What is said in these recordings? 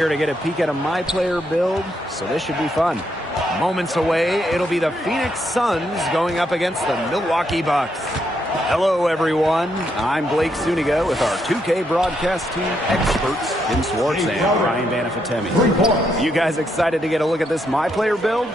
Here to get a peek at a My Player build, so this should be fun. Moments away, it'll be the Phoenix Suns going up against the Milwaukee Bucks. Hello, everyone. I'm Blake Zuniga with our 2K broadcast team experts, Tim Swartz and Ryan Banafitemi. You guys excited to get a look at this My Player build?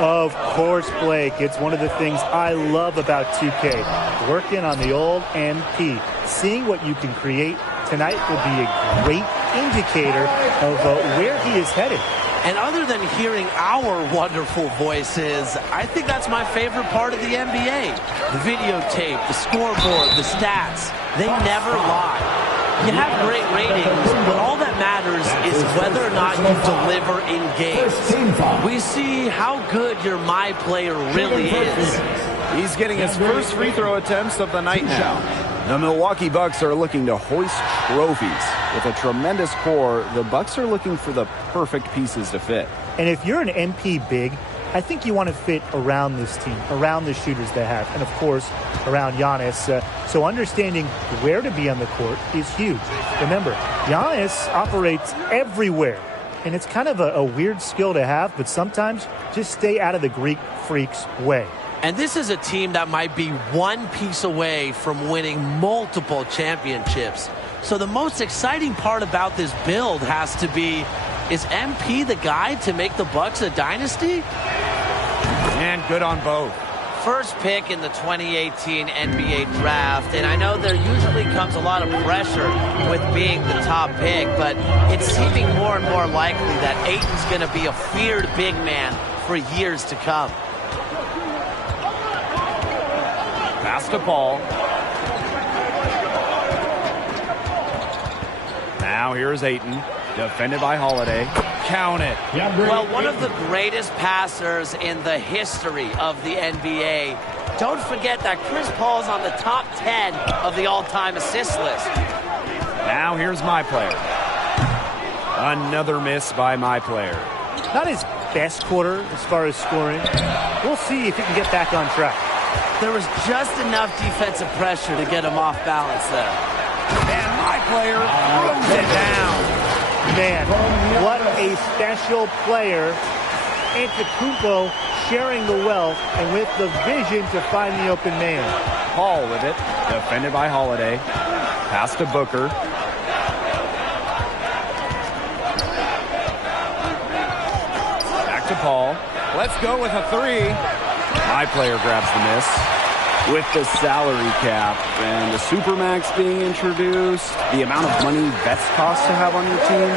Of course, Blake. It's one of the things I love about 2K. Working on the old MP. Seeing what you can create tonight will be a great indicator of where he is headed. And other than hearing our wonderful voices, I think that's my favorite part of the NBA. The videotape, the scoreboard, the stats, they never lie. You have great ratings, but all that matters is whether or not you deliver in games. We see how good your My Player really is. He's getting his first free throw attempts of the night now. The Milwaukee Bucks are looking to hoist trophies. With a tremendous core, the Bucks are looking for the perfect pieces to fit. And if you're an MP big, I think you want to fit around this team, around the shooters they have, and of course, around Giannis. So understanding where to be on the court is huge. Remember, Giannis operates everywhere, and it's kind of a weird skill to have, but sometimes just stay out of the Greek Freak's way. And this is a team that might be one piece away from winning multiple championships. So the most exciting part about this build has to be, is MP the guy to make the Bucks a dynasty? And good on both. First pick in the 2018 NBA draft, and I know there usually comes a lot of pressure with being the top pick, but it's seeming more and more likely that Ayton's going to be a feared big man for years to come. Pass to Paul. Now here's Ayton, defended by Holiday. Count it. Well, one of the greatest passers in the history of the NBA. Don't forget that Chris Paul's on the top 10 of the all-time assist list. Now here's My Player. Another miss by My Player. Not his best quarter as far as scoring. We'll see if he can get back on track. There was just enough defensive pressure to get him off balance there. And My Player throws it down. Man, what a special player. Antetokounmpo sharing the wealth and with the vision to find the open man. Paul with it, defended by Holiday. Pass to Booker. Back to Paul. Let's go with a three. My Player grabs the miss. With the salary cap and the Supermax being introduced, the amount of money vets cost to have on your team,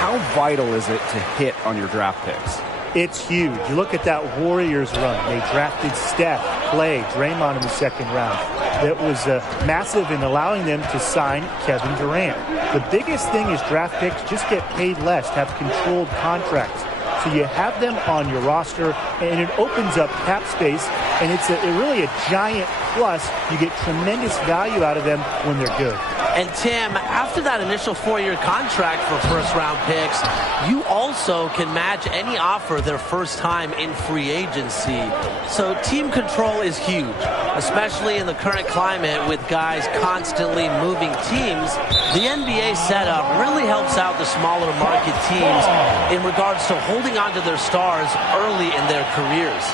how vital is it to hit on your draft picks? It's huge. You look at that Warriors run. They drafted Steph, Clay, Draymond in the second round. That was massive in allowing them to sign Kevin Durant. The biggest thing is draft picks just get paid less, have controlled contracts. So you have them on your roster, and it opens up cap space, and it's really a giant plus. You get tremendous value out of them when they're good. And Tim, after that initial 4-year contract for first-round picks, you also can match any offer their first time in free agency. So team control is huge, especially in the current climate with guys constantly moving teams. The NBA setup really helps out the smaller market teams in regards to holding on to their stars early in their careers.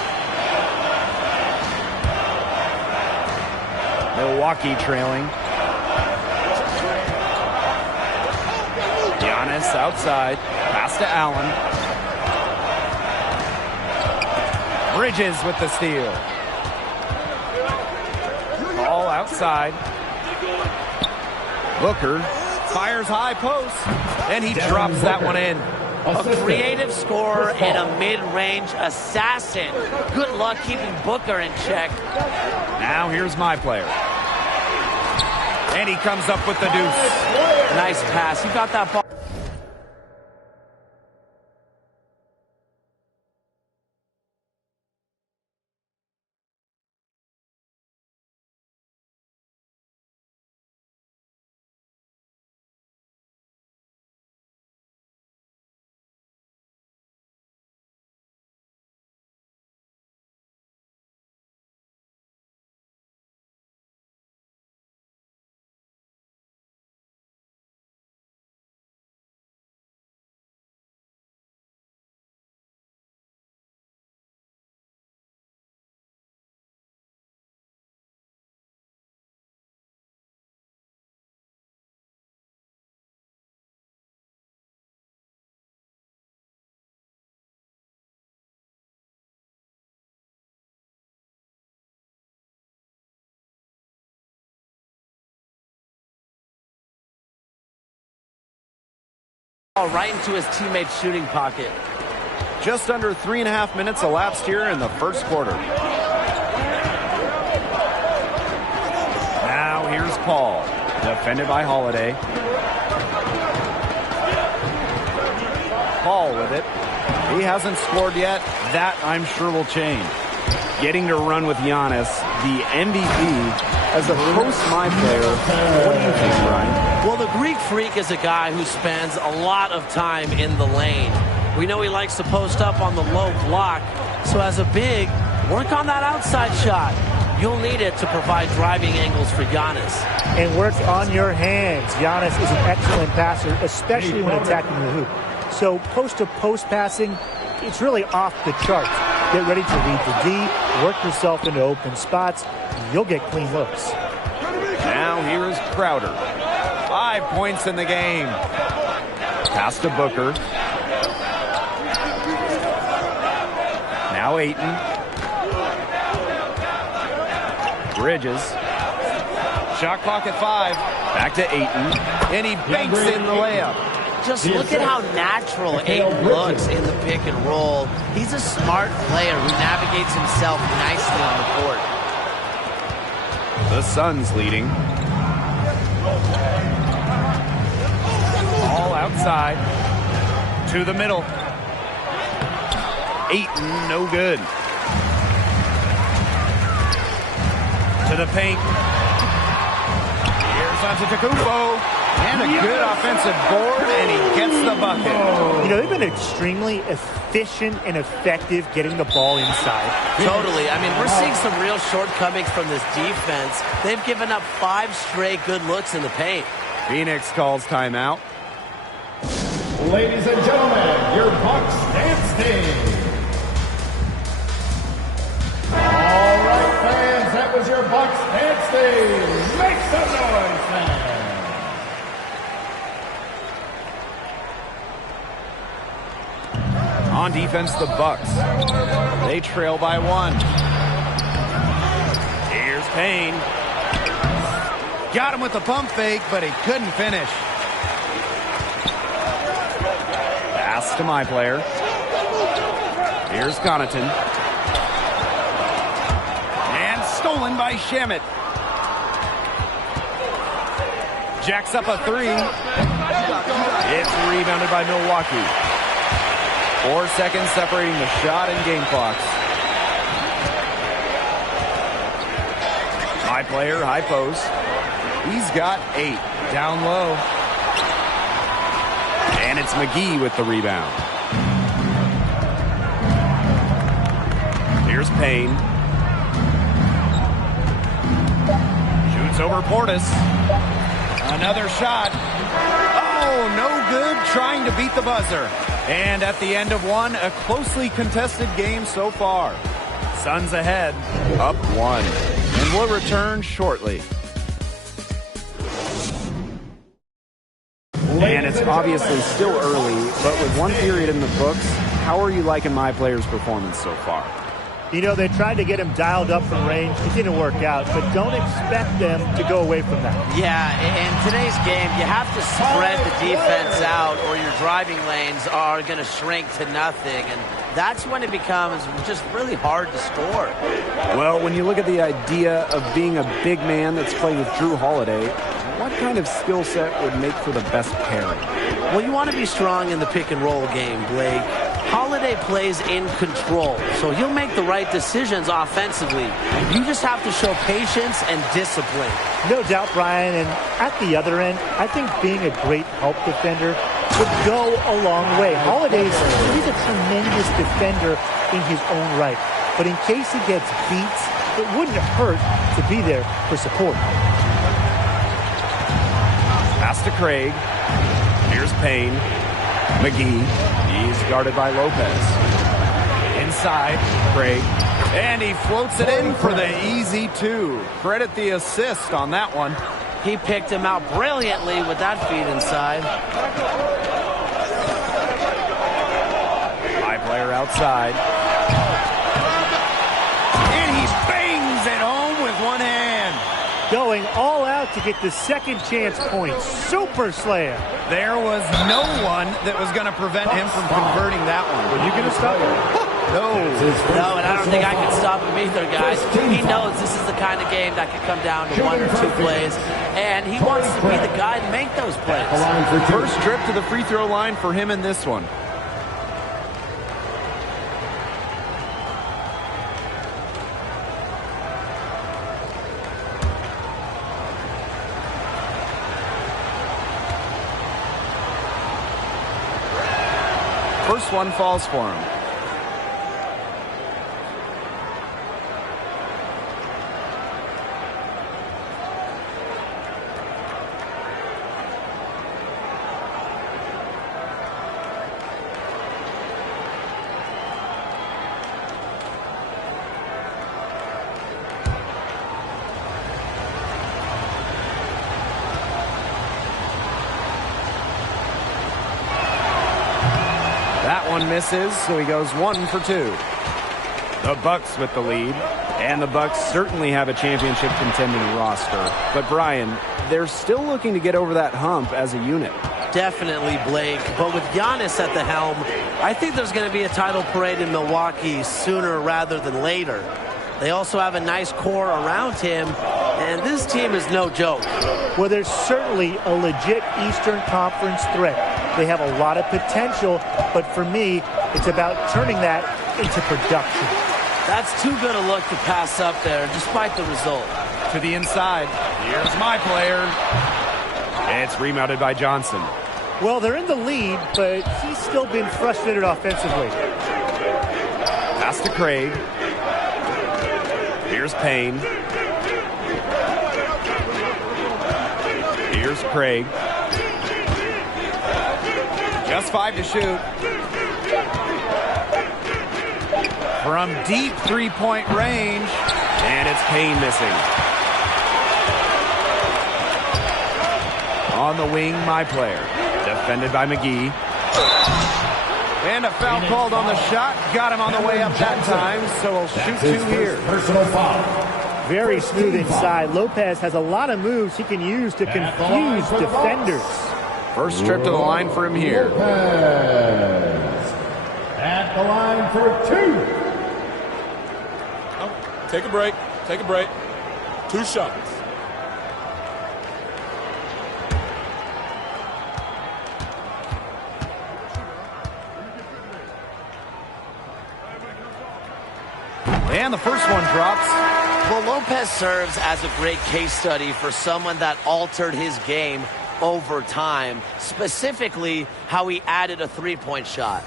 Milwaukee trailing. Giannis outside. Pass to Allen. Bridges with the steal. Ball outside. Booker fires high post. And he drops that one in. A creative scorer and a mid-range assassin. Good luck keeping Booker in check. Now here's My Player. And he comes up with the deuce. Nice pass. He got that ball. right into his teammate's shooting pocket. Just under 3.5 minutes elapsed here in the first quarter. Now here's Paul, defended by Holiday. Paul with it. He hasn't scored yet. That, I'm sure, will change. Getting to run with Giannis, the MVP, as a post-my player. What do you think, Ryan? Well, the Greek Freak is a guy who spends a lot of time in the lane. We know he likes to post up on the low block. So as a big, work on that outside shot. You'll need it to provide driving angles for Giannis. And work on your hands. Giannis is an excellent passer, especially when attacking the hoop. So post-to-post passing, it's really off the charts. Get ready to read the D, work yourself into open spots. You'll get clean looks. Now here is Crowder. 5 points in the game. Pass to Booker. Now Ayton. Bridges. Shot clock at 5. Back to Ayton. And he banks in the layup. Just look at how natural Ayton looks in the pick and roll. He's a smart player who navigates himself nicely on the court. The Suns leading. All outside. To the middle. Ayton, no good. To the paint. Here's Antetokounmpo. And a good offensive board, and he gets the bucket. You know, they've been extremely efficient and effective getting the ball inside. Totally. I mean, we're seeing some real shortcomings from this defense. They've given up 5 straight good looks in the paint. Phoenix calls timeout. Ladies and gentlemen, your Bucks dance team. All right, fans, that was your Bucks dance team. Make some noise, fans. On defense, the Bucks. They trail by 1. Here's Payne. Got him with the pump fake, but he couldn't finish. Pass to my player. Here's Connaughton. And stolen by Shamet. Jacks up a 3. It's rebounded by Milwaukee. 4 seconds separating the shot and game clocks. My player, high post. He's got 8. Down low. And it's McGee with the rebound. Here's Payne. Shoots over Portis. Another shot. Oh, no good. Trying to beat the buzzer. And at the end of 1, a closely contested game so far. Suns ahead, up 1. And we'll return shortly. And it's obviously still early, but with 1 period in the books, how are you liking my player's performance so far? You know, they tried to get him dialed up from range. It didn't work out, but don't expect them to go away from that. Yeah, in today's game, you have to spread the defense out or your driving lanes are going to shrink to nothing. And that's when it becomes just really hard to score. Well, when you look at the idea of being a big man that's playing with Jrue Holiday, what kind of skill set would make for the best pairing? Well, you want to be strong in the pick and roll game, Blake. Holiday plays in control, so he'll make the right decisions offensively. You just have to show patience and discipline. No doubt, Brian. And at the other end, I think being a great help defender would go a long way. He's a tremendous defender in his own right. But in case he gets beat, it wouldn't hurt to be there for support. Pass to Craig. Here's Payne. McGee. He's guarded by Lopez. Inside, Craig. And he floats it in for the easy 2. Credit the assist on that one. He picked him out brilliantly with that feed inside. My player outside. And he bangs it home with 1 hand. Going all out to get the second chance point. Super slam. There was no one that was going to prevent him from converting that one. Are you going to stop him? No. No, and I don't think I can stop him either, guys. He knows this is the kind of game that can come down to 1 or 2 plays, and he wants to be the guy to make those plays. First trip to the free throw line for him in this one. First one falls for him. That one misses, so he goes 1 for 2. The Bucks with the lead, and the Bucks certainly have a championship contending roster. But Brian, they're still looking to get over that hump as a unit. Definitely, Blake. But with Giannis at the helm, I think there's going to be a title parade in Milwaukee sooner rather than later. They also have a nice core around him, and this team is no joke. Well, there's certainly a legit Eastern Conference threat. They have a lot of potential, but for me, it's about turning that into production. That's too good a look to pass up there, despite the result. To the inside. Here's my player. It's rebounded by Johnson. Well, they're in the lead, but he's still been frustrated offensively. Pass to Craig. Here's Payne. Here's Craig. Just 5 to shoot. From deep three-point range. And it's Payne missing. On the wing, my player. Defended by McGee. And a foul called on the shot. Got him on the way up that time, so he'll shoot 2 here. Personal foul. Very smooth inside. Lopez has a lot of moves he can use to confuse defenders. First trip to the line for him here. Lopez at the line for 2. Oh, take a break. Take a break. 2 shots. And the first one drops. Well, Lopez serves as a great case study for someone that altered his game over time, specifically how he added a three-point shot.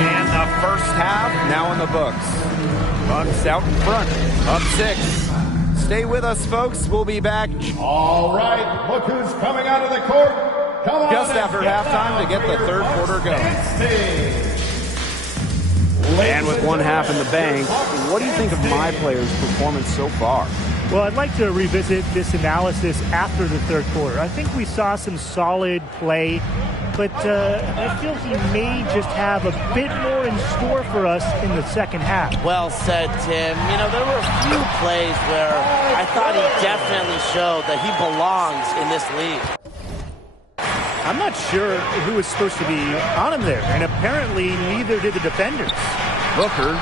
And the first half now in the books. Bucks out in front, up 6. Stay with us, folks. We'll be back All right, look who's coming out of the court. Come on just after halftime to get the third quarter going. And with one half in the bank, what do you think of my player's performance so far? Well, I'd like to revisit this analysis after the third quarter. I think we saw some solid play, but I feel he may just have a bit more in store for us in the second half. Well said, Tim. You know, there were a few plays where I thought he definitely showed that he belongs in this league. I'm not sure who was supposed to be on him there, and apparently neither did the defenders. Booker,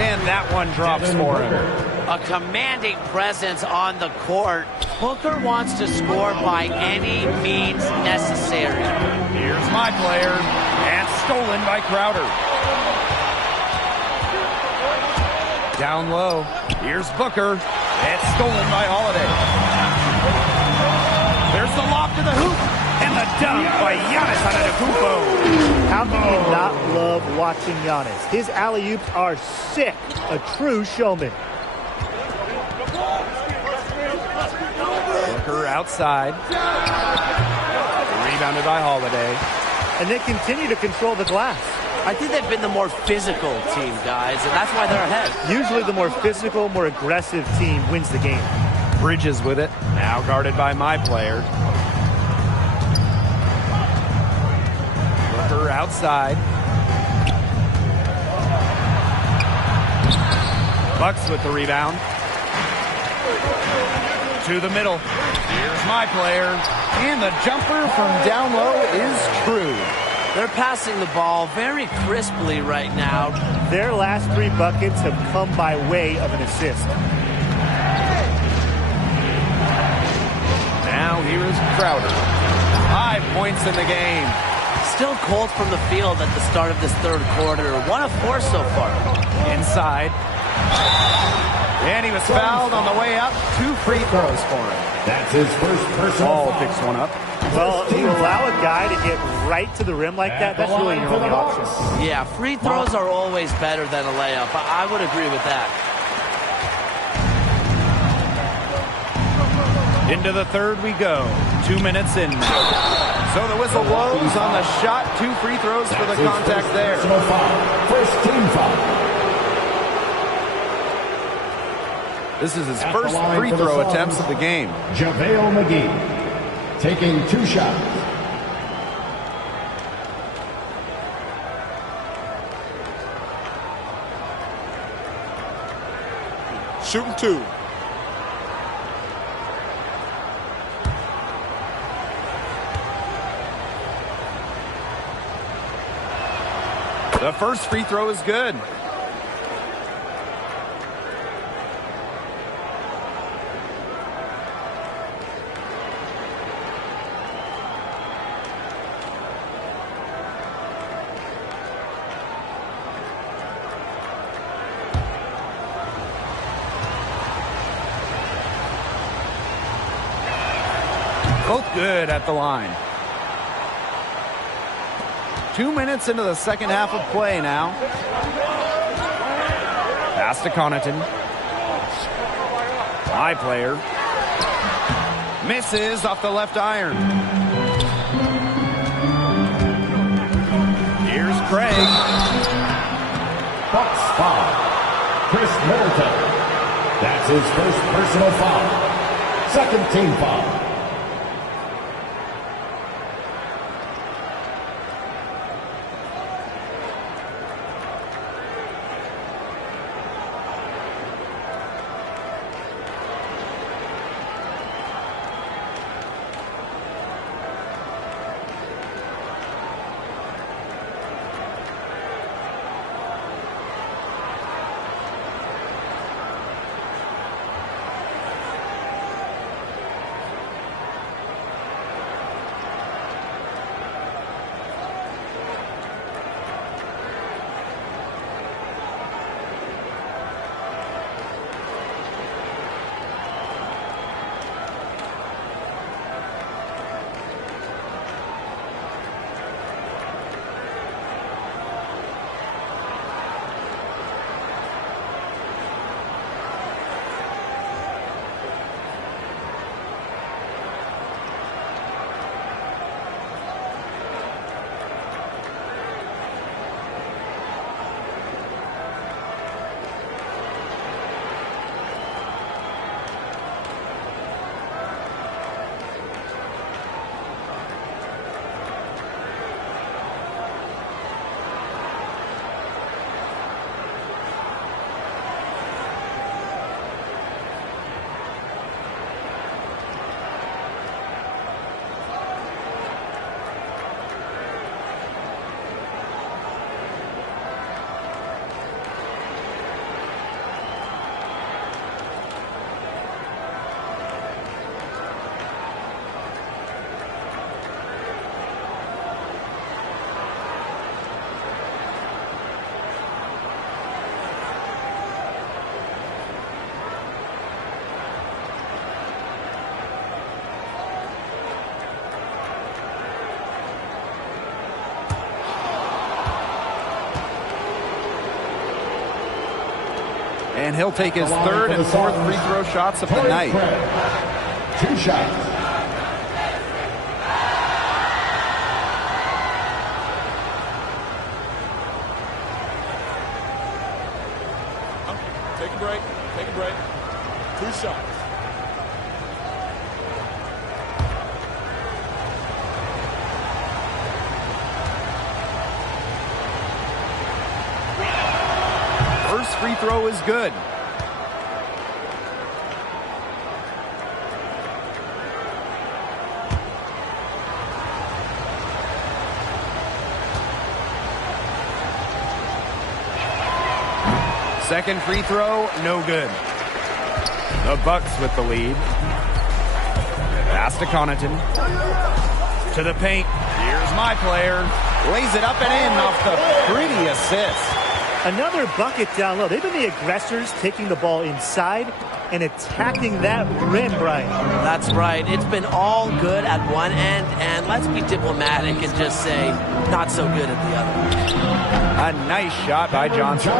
and that one drops for him. A commanding presence on the court. Booker wants to score by any means necessary. Here's my player, and stolen by Crowder. Down low, here's Booker, and stolen by Holiday. There's the lob to the hoop, and the dunk by Giannis Antetokounmpo. How can you not love watching Giannis? His alley-oops are sick. A true showman. Booker outside. Rebounded by Holiday. And they continue to control the glass. I think they've been the more physical team, guys, and that's why they're ahead. Usually the more physical, more aggressive team wins the game. Bridges with it. Now guarded by my player. Booker outside. Bucks with the rebound. To the middle. Here's my player. And the jumper from down low is true. They're passing the ball very crisply right now. Their last 3 buckets have come by way of an assist. Now here is Crowder. 5 points in the game. Still cold from the field at the start of this third quarter. 1 of 4 so far. Inside. And he was fouled on the way up. 2 free throws for him. That's his first personal Ball foul. picks one up. Well, you allow a guy to get right to the rim like that, that's really your only option. Yeah, free throws are always better than a layup. I would agree with that. Into the third we go. 2 minutes in now. So the whistle blows on the shot. 2 free throws for the contact there. Personal foul. First team foul. This is his first free throw attempts of the game. JaVale McGee taking 2 shots. Shooting 2. The first free throw is good. Both good at the line. 2 minutes into the second half of play now. Pass to Connaughton. High player. Misses off the left iron. Here's Craig. Bucks foul. Chris Middleton. That's his first personal foul. Second team foul. And he'll take his third and fourth free throw shots of the night. 2 shots. Take a break. Take a break. 2 shots. first free throw is good. Second free throw, no good. The Bucks with the lead. Pass to Connaughton. To the paint. Here's my player. Lays it up and in off the pretty assist. Another bucket down low. They've been the aggressors, taking the ball inside and attacking that rim, Brian. That's right. It's been all good at one end, and let's be diplomatic and just say not so good at the other. A nice shot by Johnson.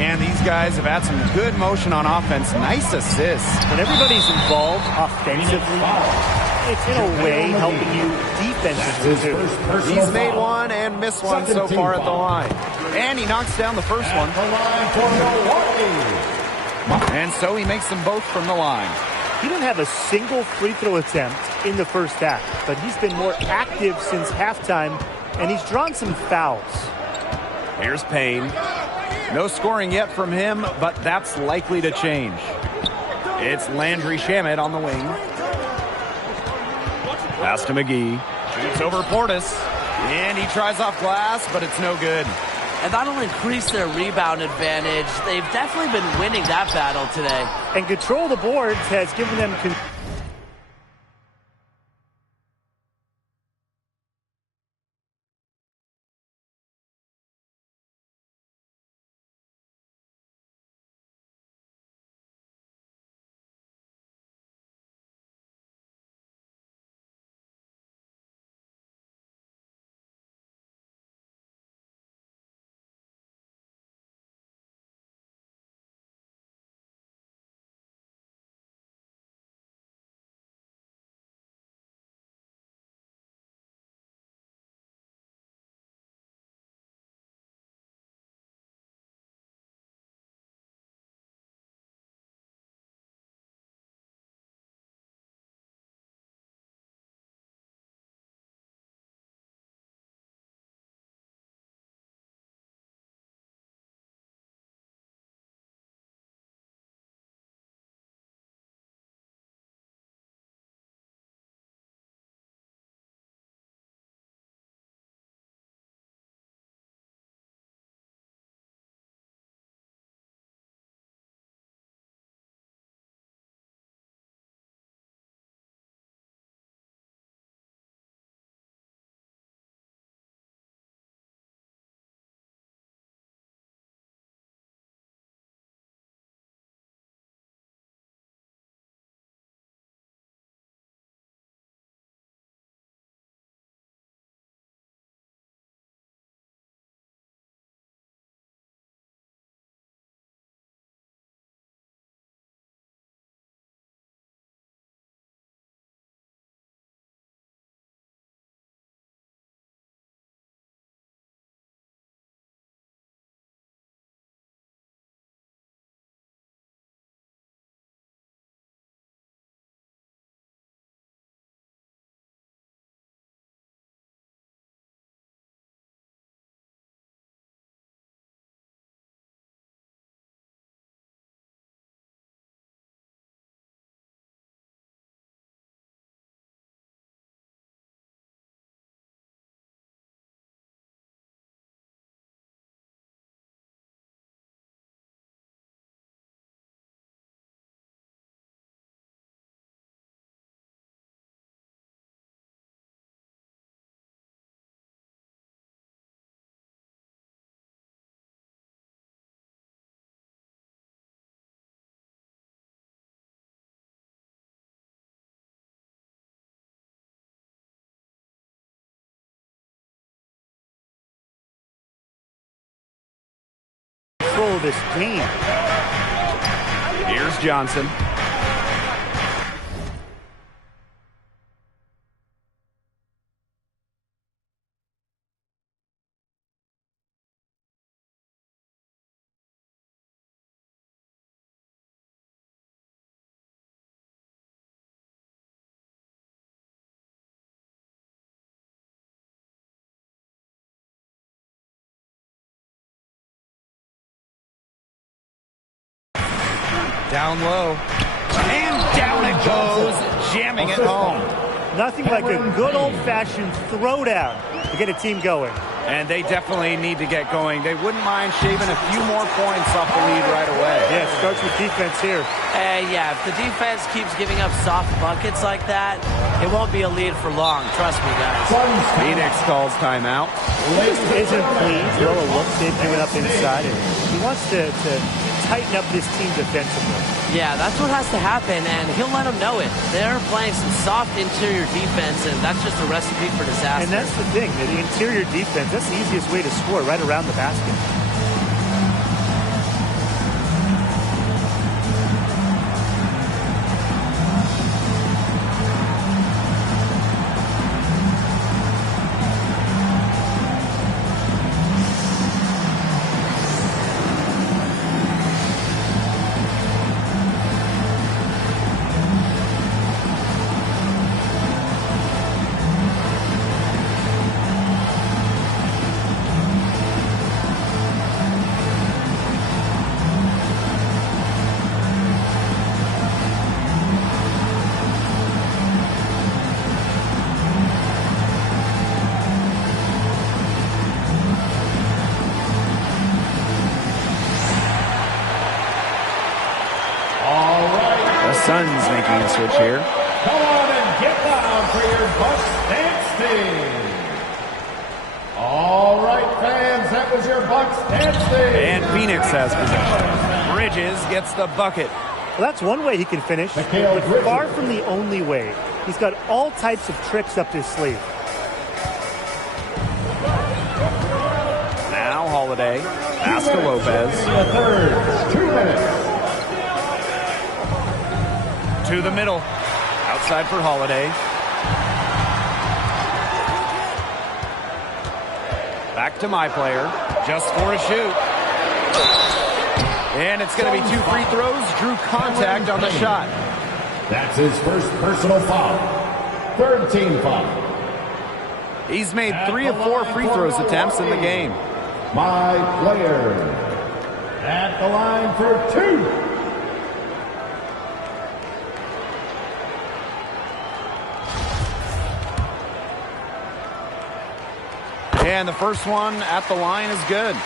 And these guys have had some good motion on offense. Nice assist. When everybody's involved offensively, it's in a way helping you defensively too. He's made one and missed one so far at the line. And he knocks down the first one. And so he makes them both from the line. He didn't have a single free throw attempt in the first half, but he's been more active since halftime, and he's drawn some fouls. Here's Payne. No scoring yet from him, but that's likely to change. It's Landry Shamet on the wing. Pass to McGee. Shoots over Portis. And he tries off glass, but it's no good. And that'll increase their rebound advantage. They've definitely been winning that battle today. And control of the boards has given them control this game. Here's Johnson. Down low. And down it goes, jamming it home. Nothing like a good old-fashioned throwdown to get a team going. And they definitely need to get going. They wouldn't mind shaving a few more points off the lead right away. Yeah, it starts with defense here. Yeah, if the defense keeps giving up soft buckets like that, it won't be a lead for long. Trust me, guys. Phoenix calls timeout. Isn't pleased with all the work they've given up inside, and he wants to tighten up this team defensively. Yeah, that's what has to happen, and he'll let them know it. They're playing some soft interior defense, and that's just a recipe for disaster. And that's the thing, the interior defense, that's the easiest way to score, right around the basket. Suns making a switch here. Come on and get down for your Bucks dance team. All right, fans, that was your Bucks dance team. And Phoenix has possession. Bridges gets the bucket. Well, that's one way he can finish, but far from the only way. He's got all types of tricks up his sleeve. Now Holiday. Pass to Lopez. The third, 2 minutes. To the middle. Outside for Holiday. Back to my player. Just for a shoot. And it's going to be 2 free throws. Drew contact on the shot. That's his first personal foul. Third team foul. He's made 3 of 4 free throws attempts in the game. My player. At the line for 2. And the first one at the line is good.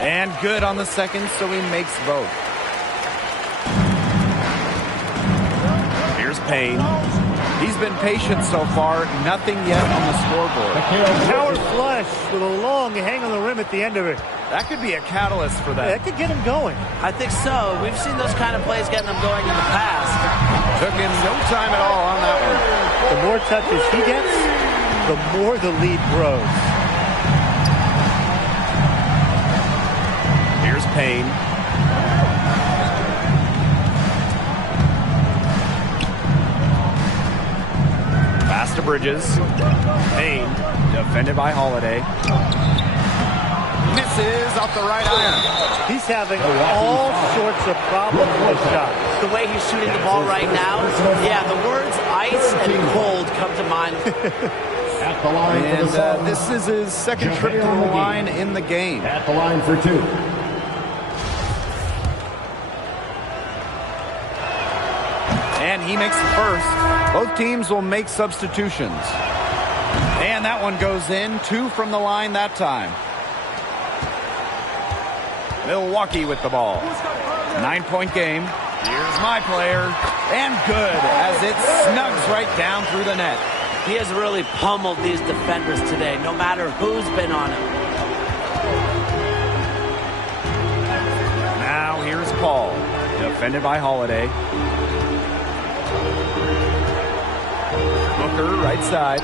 And good on the second, so he makes both. Here's Payne. He's been patient so far. Nothing yet on the scoreboard. Power flush with a long hang on the rim at the end of it. That could be a catalyst for them. That could get him going. I think so. We've seen those kind of plays getting them going in the past. Took him no time at all on that one. The more touches he gets, the more the lead grows. Here's Payne. Pass to Bridges. Payne, defended by Holiday. Misses off the right iron. He's having all sorts of problems with the shot. The way he's shooting the ball right now, yeah, the words ice and cold come to mind. At the line for the Suns. This is his second trip to the line in the game. At the line for 2. And he makes the first. Both teams will make substitutions. And that one goes in. 2 from the line that time. Milwaukee with the ball. 9-point game. Here's my player. And good as it snugs right down through the net. He has really pummeled these defenders today, no matter who's been on him. Now here's Paul. Defended by Holiday. Booker, right side.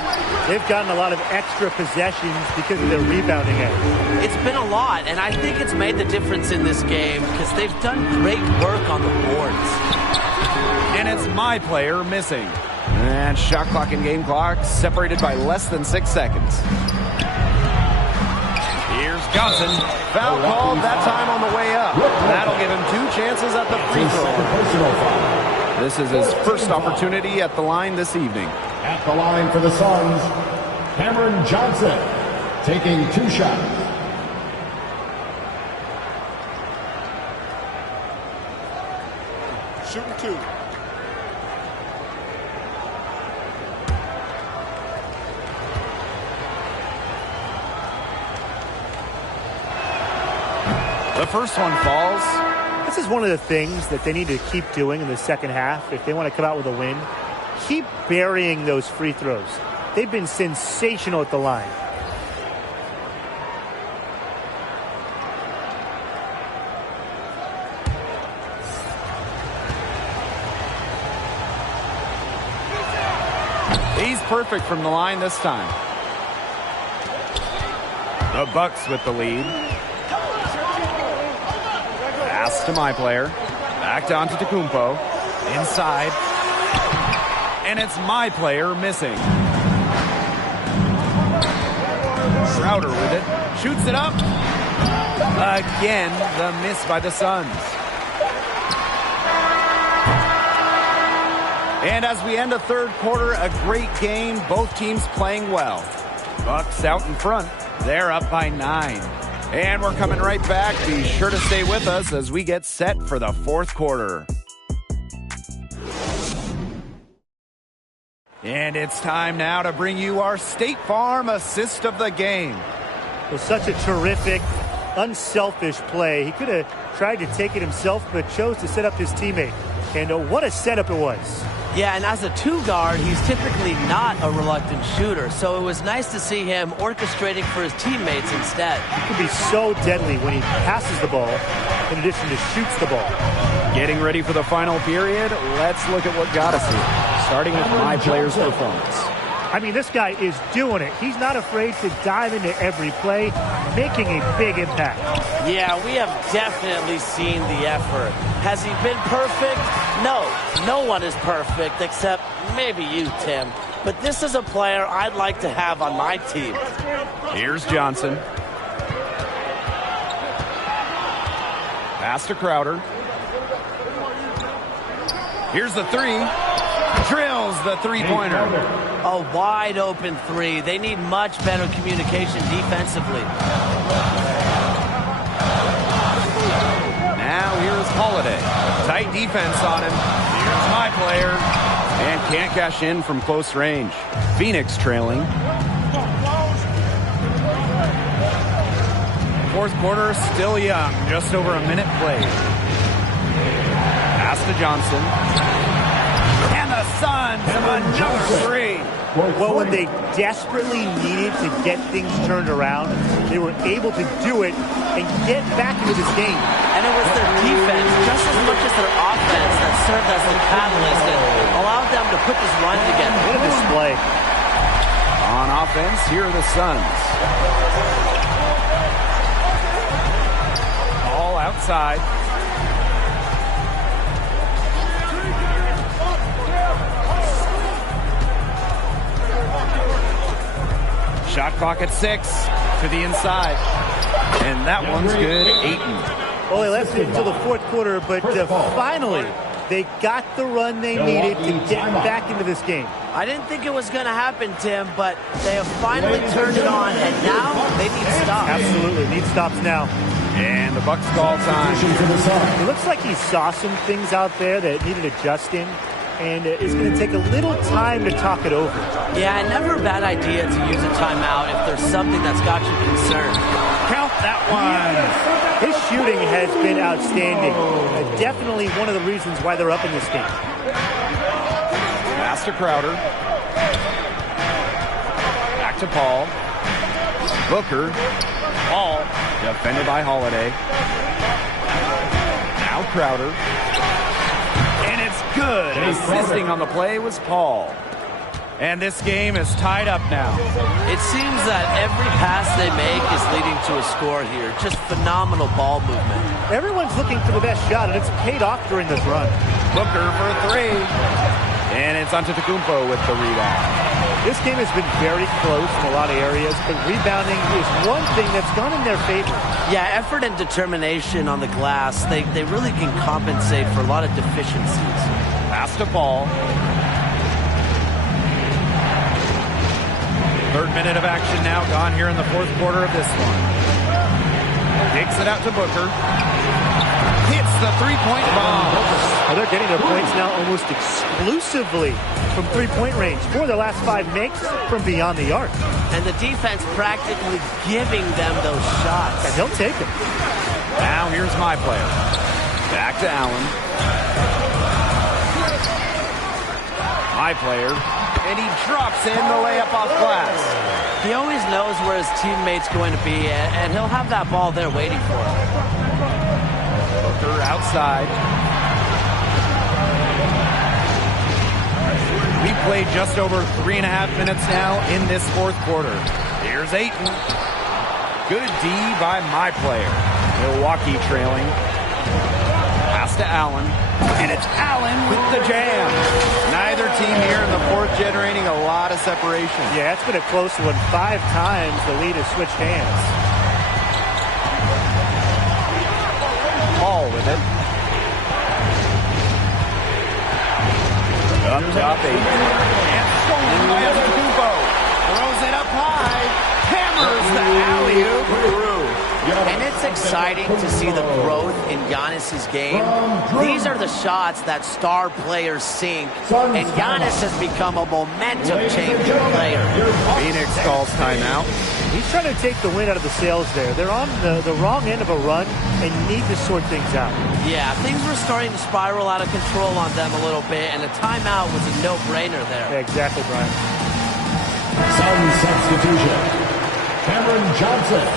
They've gotten a lot of extra possessions because of their rebounding edge. It's been a lot, and I think it's made the difference in this game because they've done great work on the boards. And it's my player missing. And shot clock and game clock separated by less than 6 seconds. Here's Johnson, foul called that time on the way up. That'll give him 2 chances at the free throw line. This is his first opportunity at the line this evening. At the line for the Suns, Cameron Johnson, taking 2 shots. Shooting 2. The first one falls. This is one of the things that they need to keep doing in the second half if they want to come out with a win. Keep burying those free throws. They've been sensational at the line. He's perfect from the line this time. The Bucks with the lead. Pass to my player. Back to Antetokounmpo. Inside. And it's my player missing. Crowder with it. Shoots it up. Again, the miss by the Suns. And as we end the third quarter, a great game. Both teams playing well. Bucks out in front. They're up by 9. And we're coming right back. Be sure to stay with us as we get set for the fourth quarter. And it's time now to bring you our State Farm assist of the game. It was such a terrific, unselfish play. He could have tried to take it himself, but chose to set up his teammate. And what a setup it was. Yeah, and as a 2-guard, he's typically not a reluctant shooter. So it was nice to see him orchestrating for his teammates instead. He can be so deadly when he passes the ball in addition to shoots the ball. Getting ready for the final period. Let's look at what got us here. Starting with my player's performance. I mean, this guy is doing it. He's not afraid to dive into every play, making a big impact. Yeah, we have definitely seen the effort. Has he been perfect? No. No one is perfect except maybe you, Tim. But this is a player I'd like to have on my team. Here's Johnson. Pass to Crowder. Here's the 3. Drills the 3-pointer. A wide open 3. They need much better communication defensively. Now here's Holiday. Tight defense on him. Here's my player. And can't cash in from close range. Phoenix trailing. Fourth quarter still young. Just over a minute played. Pass to Johnson. And the Suns another 3. Well, when they desperately needed to get things turned around, they were able to do it and get back into this game. And it was their defense, just as much as their offense, that served as the catalyst and allowed them to put this run together. What a display. On offense, here are the Suns. All outside. Shot clock at 6 to the inside. And that one's good. Ayton. Well, they left it until the fourth quarter, but finally they got the run they needed to get back into this game. I didn't think it was going to happen, Tim, but they have finally turned it on, and now they need stops. Absolutely, need stops now. And the Bucks call time. It looks like he saw some things out there that needed adjusting, and it's going to take a little time to talk it over. Yeah, never a bad idea to use a timeout if there's something that's got you concerned. Count that one. His shooting has been outstanding. Definitely one of the reasons why they're up in this game. Pass to Crowder. Back to Paul. Booker. Paul. Defended by Holiday. Now Crowder. And it's good. Assisting on the play was Paul. And this game is tied up now. It seems that every pass they make is leading to a score here. Just phenomenal ball movement. Everyone's looking for the best shot, and it's paid off during this run. Booker for 3. And it's Antetokounmpo with the rebound. This game has been very close in a lot of areas, but rebounding is one thing that's gone in their favor. Yeah, effort and determination on the glass, they really can compensate for a lot of deficiencies. Pass to Paul. Third minute of action now gone here in the fourth quarter of this one. Takes it out to Booker. Hits the three-point bomb. Well, they're getting their points now almost exclusively from three-point range. 4 of their last 5 makes from beyond the arc. And the defense practically giving them those shots. And he'll take them. Now here's my player. Back to Allen. My player. And he drops in the layup off glass. He always knows where his teammate's going to be, and he'll have that ball there waiting for him. Booker outside. We played just over 3.5 minutes now in this fourth quarter. Here's Ayton. Good D by my player. Milwaukee trailing. Pass to Allen. And it's Allen with the jam. Neither team here in the fourth generating a lot of separation. Yeah, it's been a close one. 5 times the lead has switched hands. Paul with it. Up top, Ayton. And stolen by Antetokounmpo. Throws it up high. Hammers the alley-oop through. And it's exciting to see the growth in Giannis's game. These are the shots that star players sink, and Giannis has become a momentum-changing player. Phoenix calls timeout. He's trying to take the wind out of the sails there. They're on the wrong end of a run and need to sort things out. Yeah, things were starting to spiral out of control on them a little bit, and a timeout was a no-brainer there. Yeah, exactly, Brian. Sun substitution. Cameron Johnson.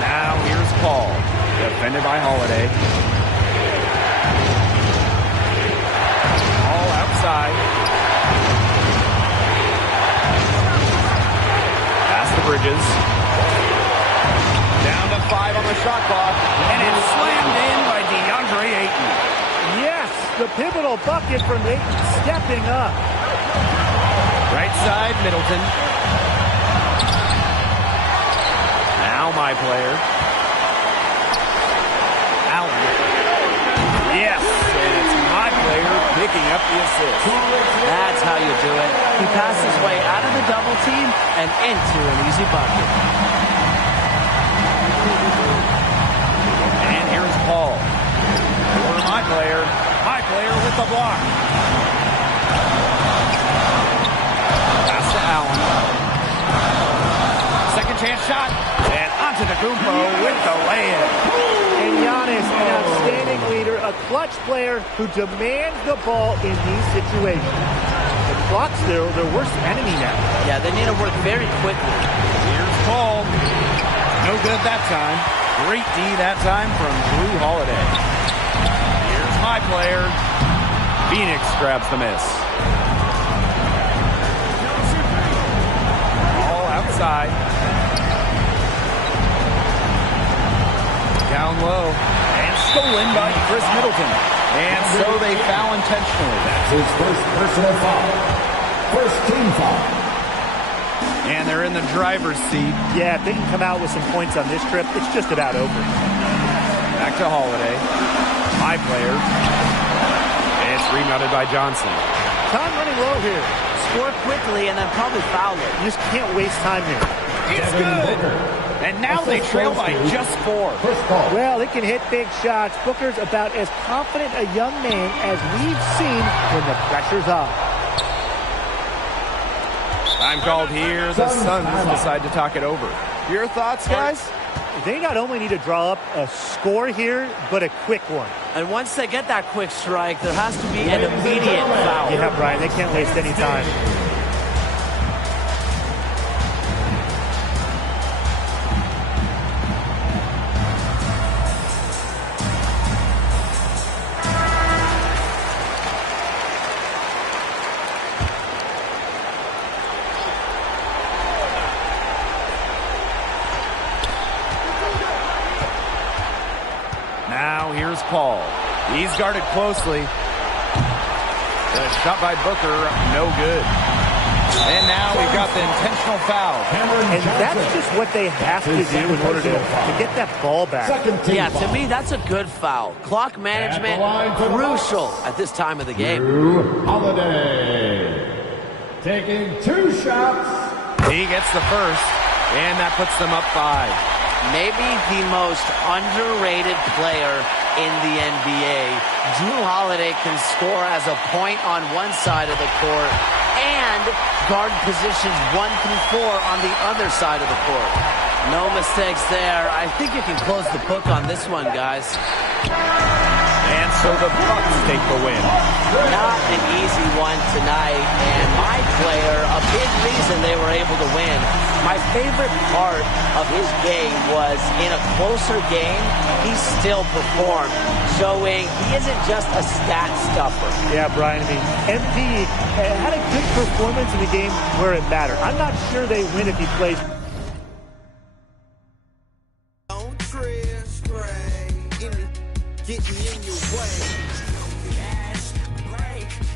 Now here's Paul, defended by Holiday. All outside. Pass to Bridges. Down to 5 on the shot clock, and it's slammed in by DeAndre Ayton. Yes, the pivotal bucket from Ayton stepping up. Right side, Middleton. Now my player. Allen. Yes, and it's my player picking up the assist. That's how you do it. He passed his way out of the double team and into an easy bucket. And here's Paul. For my player with the block. Pass to Allen. Second chance shot. And Antetokounmpo with the lay-in. And Giannis, an outstanding leader, a clutch player who demands the ball in these situations. The clock's their worst enemy now. Yeah, they need to work very quickly. Here's Paul. No good that time. Great D that time from Drew Holiday. Here's my player. Phoenix grabs the miss. All outside. Down low. And stolen by Chris Middleton. And so they foul intentionally. That's his first personal foul. First team foul. And they're in the driver's seat. Yeah, if they can come out with some points on this trip, it's just about over. Back to Holiday. My player. It's rebounded by Johnson. Time running low here. Score quickly and then probably foul it. You just can't waste time here. It's good. And now they trail by just 4. First ball. Well, it can hit big shots. Booker's about as confident a young man as we've seen when the pressure's on. Time called here. The Suns decide to talk it over. Your thoughts, guys? They not only need to draw up a score here, but a quick one. And once they get that quick strike, there has to be an immediate foul. Yeah, Brian, they can't waste any time. Now here's Paul. He's guarded closely. The shot by Booker, no good. And now we've got the intentional foul. And that's just what they have to do in order to get that ball back. Yeah, to me, that's a good foul. Clock management, crucial at this time of the game. Jrue Holiday taking 2 shots. He gets the first, and that puts them up 5. Maybe the most underrated player in the NBA. Jrue Holiday can score as a point on one side of the court and guard positions 1 through 4 on the other side of the court. No mistakes there. I think you can close the book on this one, guys. And so the Bucks take the win. Not an easy one tonight, and my player, a big reason they were able to win. My favorite part of his game was in a closer game, he still performed, showing he isn't just a stat stuffer. Yeah, Brian, I mean, MP had a good performance in the game where it mattered. I'm not sure they win if he plays. Don't tread, stray, get me in your way.